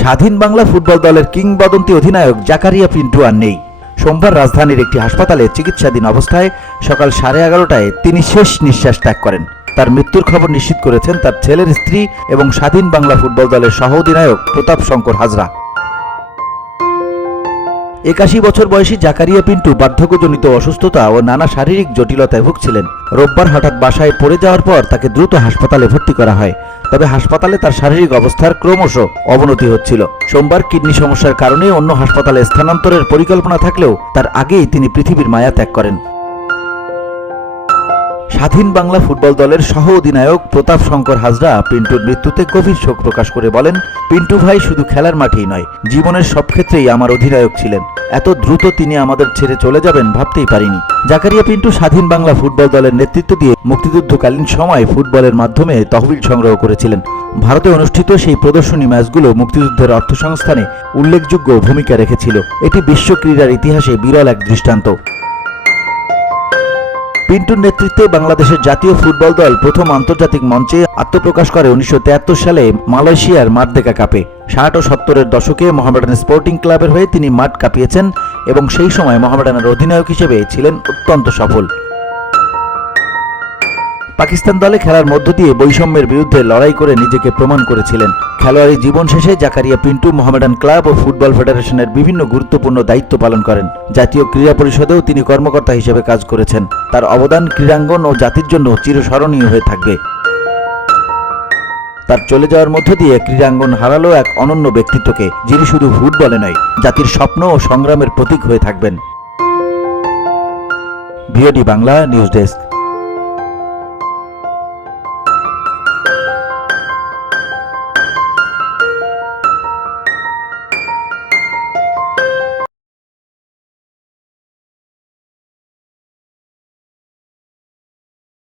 স্বাধীন বাংলা ফুটবল দলের কিংবদন্তি অধিনায়ক জাকারিয়া পিন্টু আর নেই। সোমবার রাজধানীর একটি হাসপাতালে চিকিৎসাধীন অবস্থায় সকাল 11:30টায় তিনি শেষ নিঃশ্বাস ত্যাগ করেন। তার মৃত্যুর খবর নিশ্চিত করেছেন তার ছেলের স্ত্রী এবং স্বাধীন বাংলা ফুটবল দলের সহ অধিনায়ক প্রতাপ শঙ্কর হাজরা। 81 বছর বয়সী জাকারিয়া পিন্টু বার্ধক্যজনিত অসুস্থতা ও নানা শারীরিক জটিলতায় ভুগছিলেন। রোববার হঠাৎ বাসায় পড়ে যাওয়ার পর তাকে দ্রুত হাসপাতালে ভর্তি করা হয়। তবে হাসপাতালে তার শারীরিক অবস্থার ক্রমশ অবনতি হচ্ছিল। সোমবার কিডনি সমস্যার কারণে অন্য হাসপাতালে স্থানান্তরের পরিকল্পনা থাকলেও তার আগেই তিনি পৃথিবীর মায়া ত্যাগ করেন। স্বাধীন বাংলা ফুটবল দলের সহ অধিনায়ক প্রতাপ শঙ্কর হাজরা পিন্টুর মৃত্যুতে গভীর শোক প্রকাশ করে বলেন, পিন্টু ভাই শুধু খেলার মাঠেই নয়, জীবনের সব ক্ষেত্রেই আমার অধিনায়ক ছিলেন। এত দ্রুত তিনি আমাদের ছেড়ে চলে যাবেন ভাবতেই পারিনি। জাকারিয়া পিন্টু স্বাধীন বাংলা ফুটবল দলের নেতৃত্ব দিয়ে মুক্তিযুদ্ধকালীন সময় ফুটবলের মাধ্যমে তহবিল সংগ্রহ করেছিলেন। ভারতে অনুষ্ঠিত সেই প্রদর্শনী ম্যাচগুলো মুক্তিযুদ্ধের অর্থসংস্থানে উল্লেখযোগ্য ভূমিকা রেখেছিল। এটি বিশ্ব ক্রীড়ার ইতিহাসে বিরল এক দৃষ্টান্ত। পিন্টুর নেতৃত্বে বাংলাদেশের জাতীয় ফুটবল দল প্রথম আন্তর্জাতিক মঞ্চে আত্মপ্রকাশ করে 1973 সালে মালয়েশিয়ার মারদেকা কাপে। 60 ও 70-এর দশকে মোহামেডান স্পোর্টিং ক্লাবের হয়ে তিনি মাঠ কাঁপিয়েছেন এবং সেই সময় মোহামেডানের অধিনায়ক হিসেবে ছিলেন অত্যন্ত সফল। পাকিস্তান দলে খেলার মধ্য দিয়ে বৈষম্যের বিরুদ্ধে লড়াই করে নিজেকে প্রমাণ করেছিলেন। খেলোয়াড়ি জীবন শেষে জাকারিয়া পিন্টু মোহামেডান ক্লাব ও ফুটবল ফেডারেশনের বিভিন্ন গুরুত্বপূর্ণ দায়িত্ব পালন করেন। জাতীয় ক্রীড়া পরিষদেও তিনি কর্মকর্তা হিসেবে কাজ করেছেন। তার অবদান ক্রীড়াঙ্গন ও জাতির জন্য চিরস্মরণীয় হয়ে থাকবে। তার চলে যাওয়ার মধ্য দিয়ে ক্রীড়াঙ্গন হারালো এক অনন্য ব্যক্তিত্বকে, যিনি শুধু ফুটবলে নয়, জাতির স্বপ্ন ও সংগ্রামের প্রতীক হয়ে থাকবেন। VOD Bangla news desk.